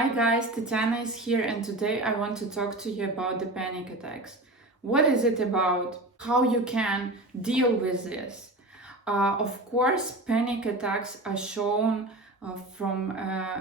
Hi guys, Tatiana is here and today I want to talk to you about the panic attacks. What is it about? How you can deal with this? Of course, panic attacks are shown from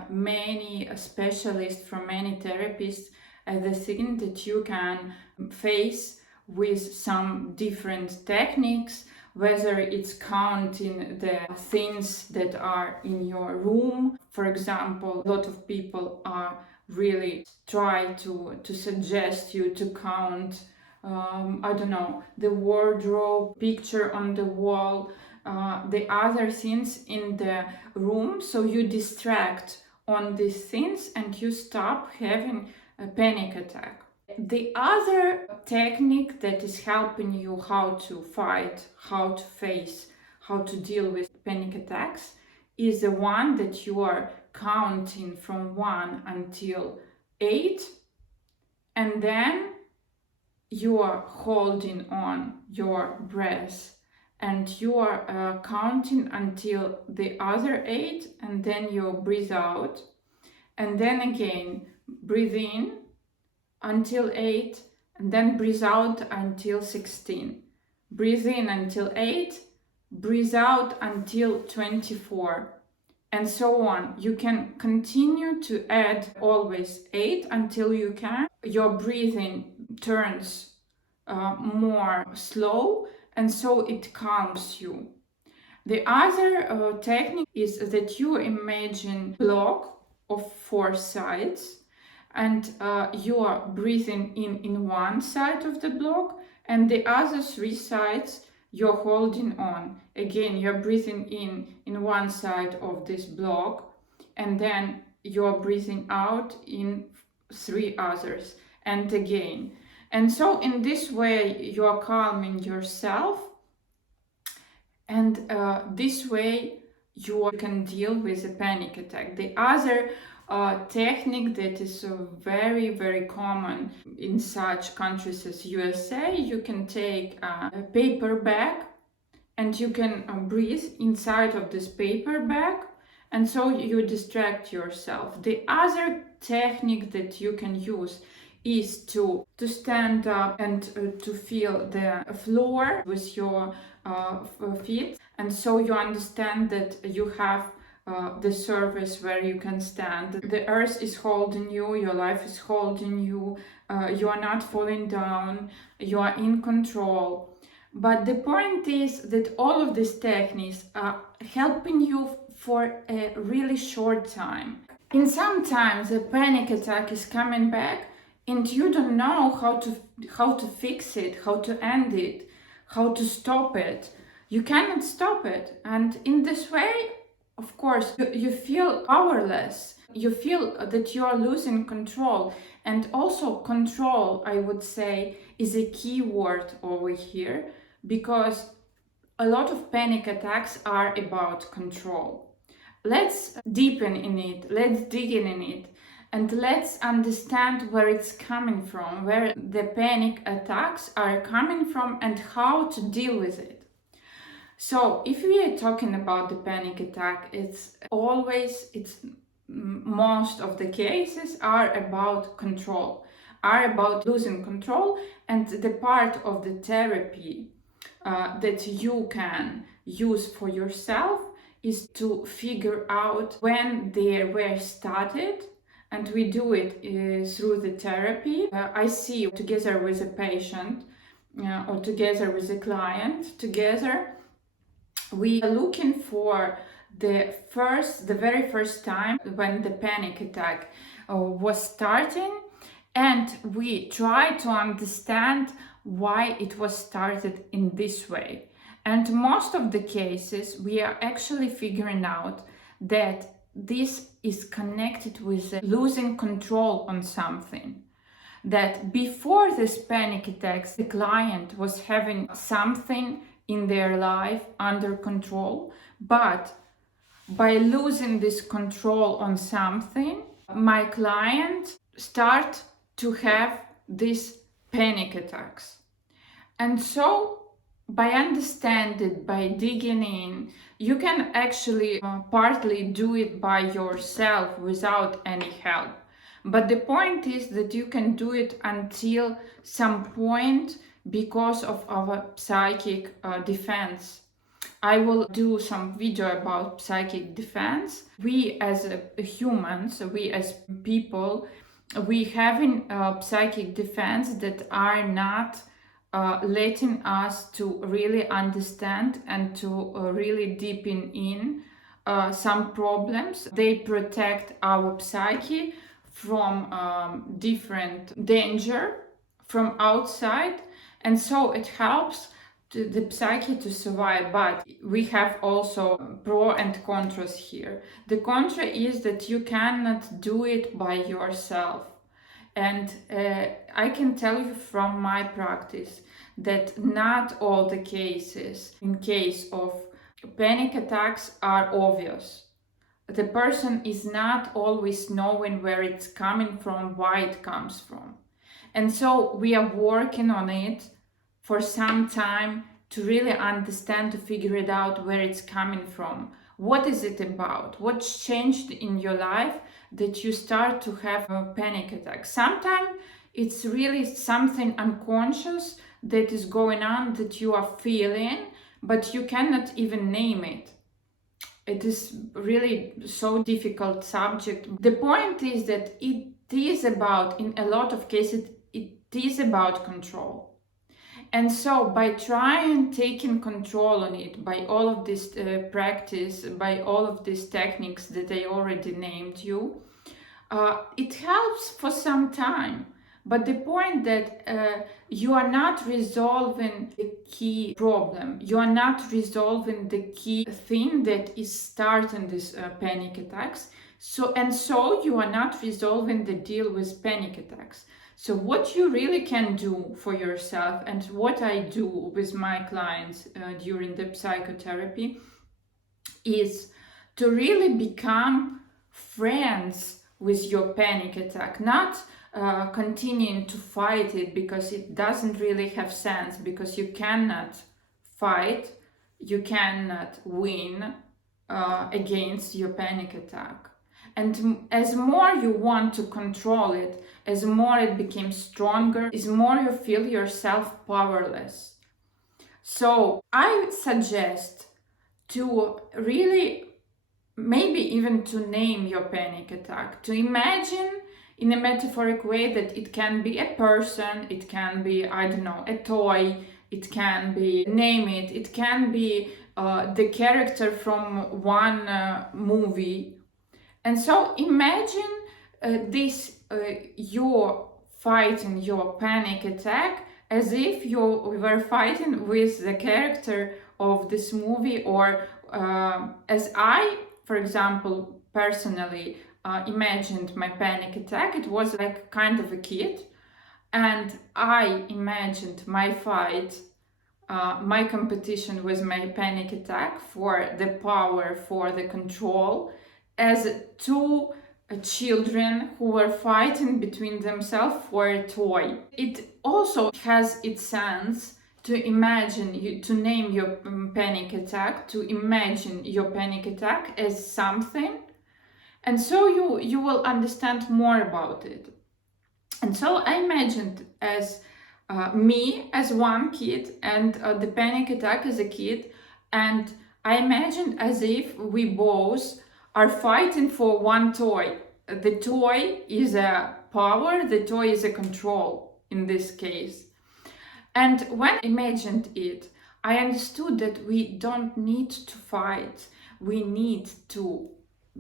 many specialists, from many therapists, as the thing that you can face with some different techniques, whether it's counting the things that are in your room. For example, a lot of people are really try to suggest you to count, I don't know, the wardrobe, picture on the wall, the other things in the room, so you distract on these things and you stop having a panic attack. The other technique that is helping you how to fight, how to face, how to deal with panic attacks is the one that you are counting from 1 until 8, and then you are holding on your breath and you are counting until the other 8, and then you breathe out, and then again breathe in until 8, and then breathe out until 16. Breathe in until 8, breathe out until 24, and so on. You can continue to add always 8 until you can. Your breathing turns more slow, and so it calms you. The other technique is that you imagine a block of 4 sides, and you are breathing in one side of the block, and the other 3 sides you're holding on. Again, you're breathing in one side of this block, and then you're breathing out in 3 others, and again. And so in this way you are calming yourself, and this way you can deal with a panic attack. The other technique that is very, very common in such countries as USA, you can take a paper bag and you can breathe inside of this paper bag, and so you distract yourself. The other technique that you can use is to stand up and to feel the floor with your feet, and so you understand that you have the surface where you can stand. The earth is holding you, your life is holding you, you are not falling down, you are in control. But the point is that all of these techniques are helping you for a really short time. And sometimes a panic attack is coming back and you don't know how to fix it, how to end it, how to stop it. You cannot stop it, and in this way, of course, you feel powerless. You feel that you are losing control. And also control, I would say, is a key word over here, because a lot of panic attacks are about control. Let's deepen in it, let's dig in it, and let's understand where it's coming from, where the panic attacks are coming from, and how to deal with it. So if we are talking about the panic attack, most of the cases are about control, are about losing control, and the part of the therapy that you can use for yourself is to figure out when they were started, and we do it through the therapy. I see together with a patient or together with a client, together we are looking for the very first time when the panic attack was starting, and we try to understand why it was started in this way. And most of the cases we are actually figuring out that this is connected with losing control on something. That before this panic attacks, the client was having something in their life under control, but by losing this control on something, my client start to have these panic attacks. And so by understanding, by digging in, you can actually partly do it by yourself without any help. But the point is that you can do it until some point because of our psychic defense. I will do some video about psychic defense. We as humans, we as people, we having psychic defense that are not letting us to really understand and to really deepen in some problems. They protect our psyche from different danger from outside, and so it helps to the psyche to survive. But we have also pro and contras here. The contra is that you cannot do it by yourself. And I can tell you from my practice that not all the cases, in case of panic attacks, are obvious. The person is not always knowing where it's coming from, why it comes from. And so we are working on it for some time to really understand, to figure it out where it's coming from. What is it about? What's changed in your life that you start to have a panic attack? Sometimes it's really something unconscious that is going on that you are feeling, but you cannot even name it. It is really so difficult subject. The point is that it is about, in a lot of cases, it is about control. And so by trying taking control on it, by all of this practice, by all of these techniques that I already named you, it helps for some time. But the point that you are not resolving the key problem, you are not resolving the key thing that is starting these panic attacks. So you are not resolving the deal with panic attacks. So what you really can do for yourself, and what I do with my clients during the psychotherapy, is to really become friends with your panic attack, not continuing to fight it, because it doesn't really have sense, because you cannot fight, you cannot win against your panic attack. And as more you want to control it, as more it becomes stronger, as more you feel yourself powerless. So I suggest to really, maybe even to name your panic attack, to imagine in a metaphoric way that it can be a person, it can be, I don't know, a toy, it can be, name it, it can be the character from one movie. And so imagine you're fighting your panic attack as if you were fighting with the character of this movie, or as I, for example, personally imagined my panic attack. It was like kind of a kid, and I imagined my fight, my competition with my panic attack for the power, for the control, as two children who were fighting between themselves for a toy. It also has its sense to imagine, to name your panic attack, to imagine your panic attack as something, and so you will understand more about it. And so I imagined as me as one kid, and the panic attack as a kid, and I imagined as if we both are fighting for one toy. The toy is a power, the toy is a control in this case. And when I imagined it, I understood that we don't need to fight, we need to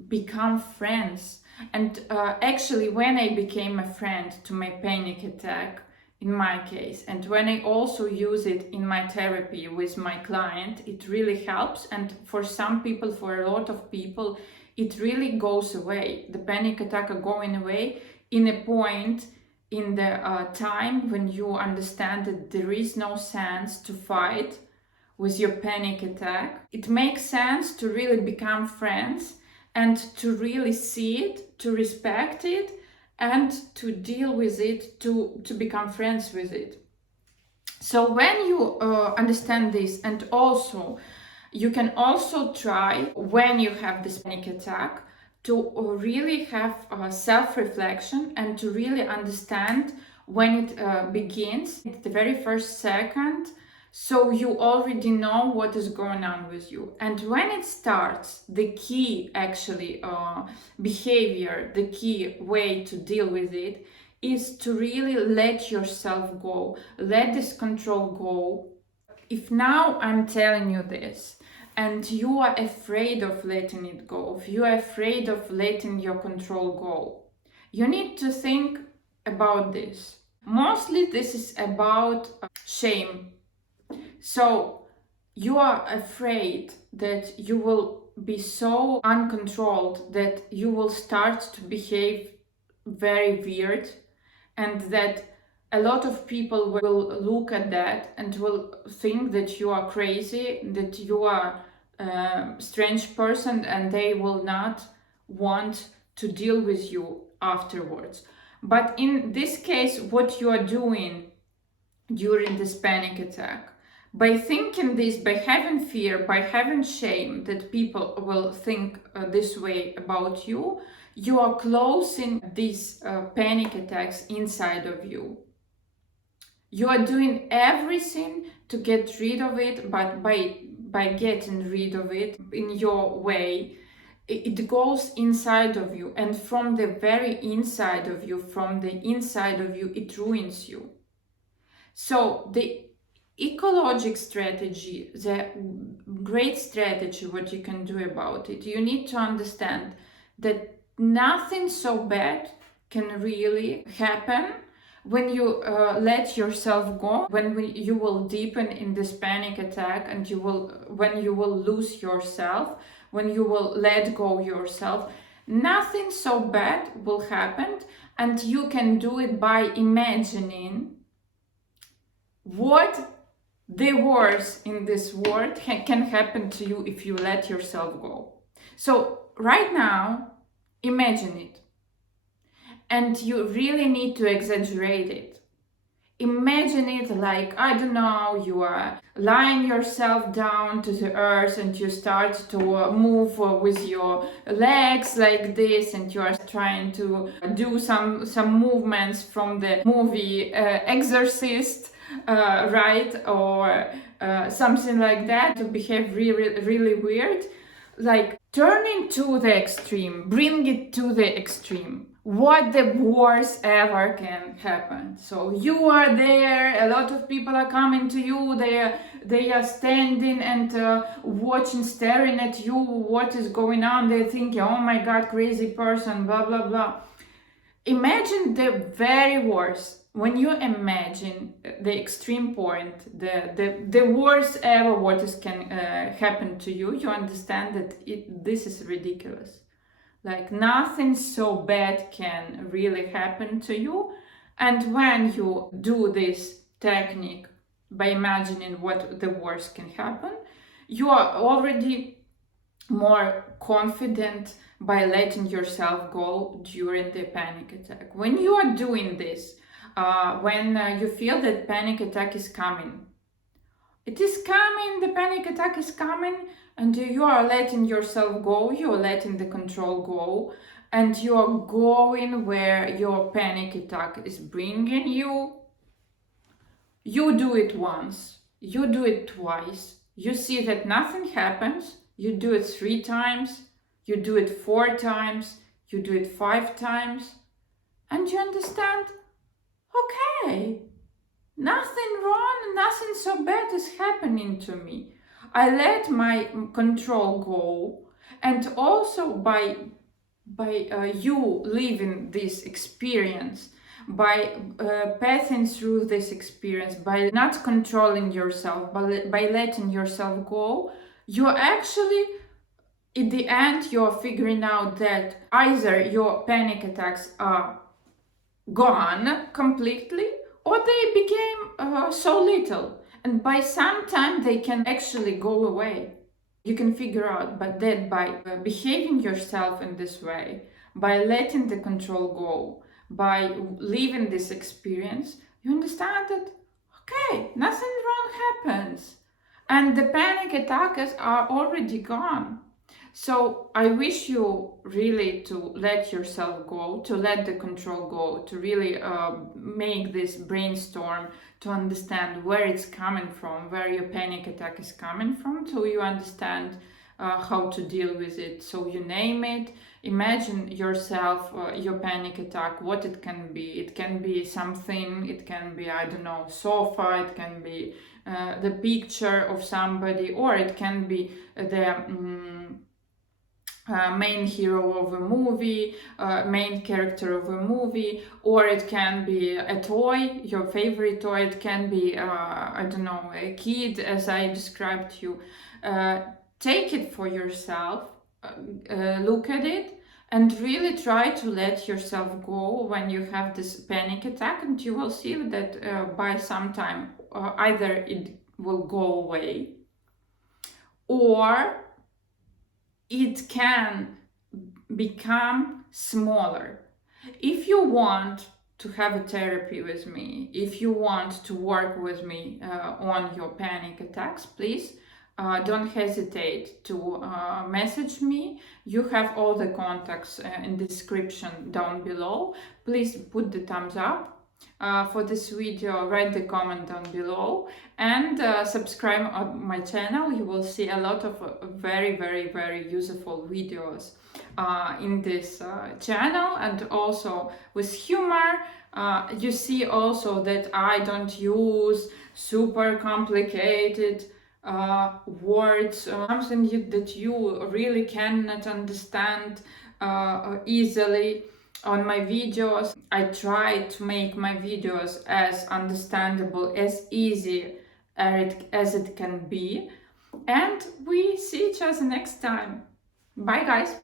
become friends. And actually, when I became a friend to my panic attack, in my case, and when I also use it in my therapy with my client, it really helps. And for some people, for a lot of people, it really goes away. The panic attack are going away in a point in the time when you understand that there is no sense to fight with your panic attack. It makes sense to really become friends and to really see it, to respect it, and to deal with it, to become friends with it. So when you understand this, and also you can also try, when you have this panic attack, to really have self-reflection and to really understand when it begins at the very first second, so you already know what is going on with you. And when it starts, the key actually behavior, the key way to deal with it is to really let yourself go, let this control go. If now I'm telling you this and you are afraid of letting it go, if you are afraid of letting your control go, you need to think about this. Mostly this is about shame. So you are afraid that you will be so uncontrolled that you will start to behave very weird, and that a lot of people will look at that and will think that you are crazy, that you are a strange person, and they will not want to deal with you afterwards. But in this case, what you are doing during this panic attack, by thinking this, by having fear, by having shame that people will think this way about you, you are closing these panic attacks inside of you. You are doing everything to get rid of it, but by getting rid of it in your way, it goes inside of you, and from the very inside of you, it ruins you. So the ecologic strategy, the great strategy, what you can do about it, you need to understand that nothing so bad can really happen when you let yourself go, when you will deepen in this panic attack, and when you will lose yourself, when you will let go yourself. Nothing so bad will happen, and you can do it by imagining what the worst in this world can happen to you if you let yourself go. So right now, imagine it. And you really need to exaggerate it. Imagine it like, I don't know, you are lying yourself down to the earth and you start to move with your legs like this, and you are trying to do some movements from the movie Exorcist, right? Or something like that, to behave really, really weird. Like, turning to the extreme, bring it to the extreme. What the worst ever can happen. So you are there, a lot of people are coming to you, they are standing and watching, staring at you, what is going on. They're thinking, oh my god, crazy person, blah blah blah. Imagine the very worst. When you imagine the extreme point, the worst ever what is can happen to you, you understand that this is ridiculous. Like, nothing so bad can really happen to you. And when you do this technique by imagining what the worst can happen, you are already more confident by letting yourself go during the panic attack. When you are doing this, when you feel that panic attack is coming, it is coming, the panic attack is coming, and you are letting yourself go, you are letting the control go, and you are going where your panic attack is bringing you. You do it once, you do it twice, you see that nothing happens, you do it 3 times, you do it 4 times, you do it 5 times, and you understand, okay, nothing wrong, nothing so bad is happening to me. I let my control go, and also by you living this experience, by passing through this experience, by not controlling yourself, by letting yourself go, you're actually, in the end, you're figuring out that either your panic attacks are gone completely, or they became so little, and by some time they can actually go away. You can figure out, but that by behaving yourself in this way, by letting the control go, by living this experience, you understand that, okay, nothing wrong happens, and the panic attacks are already gone. So I wish you really to let yourself go, to let the control go, to really make this brainstorm, to understand where it's coming from, where your panic attack is coming from, so you understand how to deal with it. So you name it, imagine yourself, your panic attack, what it can be. It can be something, it can be, I don't know, sofa, it can be the picture of somebody, or it can be the main hero of a movie, main character of a movie, or it can be a toy, your favorite toy. It can be, I don't know, a kid, as I described to you. Take it for yourself, look at it, and really try to let yourself go when you have this panic attack, and you will see that by some time either it will go away, or it can become smaller. If you want to have a therapy with me, if you want to work with me on your panic attacks, please don't hesitate to message me. You have all the contacts in the description down below. Please put the thumbs up for this video, write the comment down below, and subscribe on my channel. You will see a lot of very useful videos in this channel, and also with humor. You see also that I don't use super complicated words, something that you really cannot understand easily. On my videos, I try to make my videos as understandable, as easy as it can be. And we see each other next time. Bye, guys.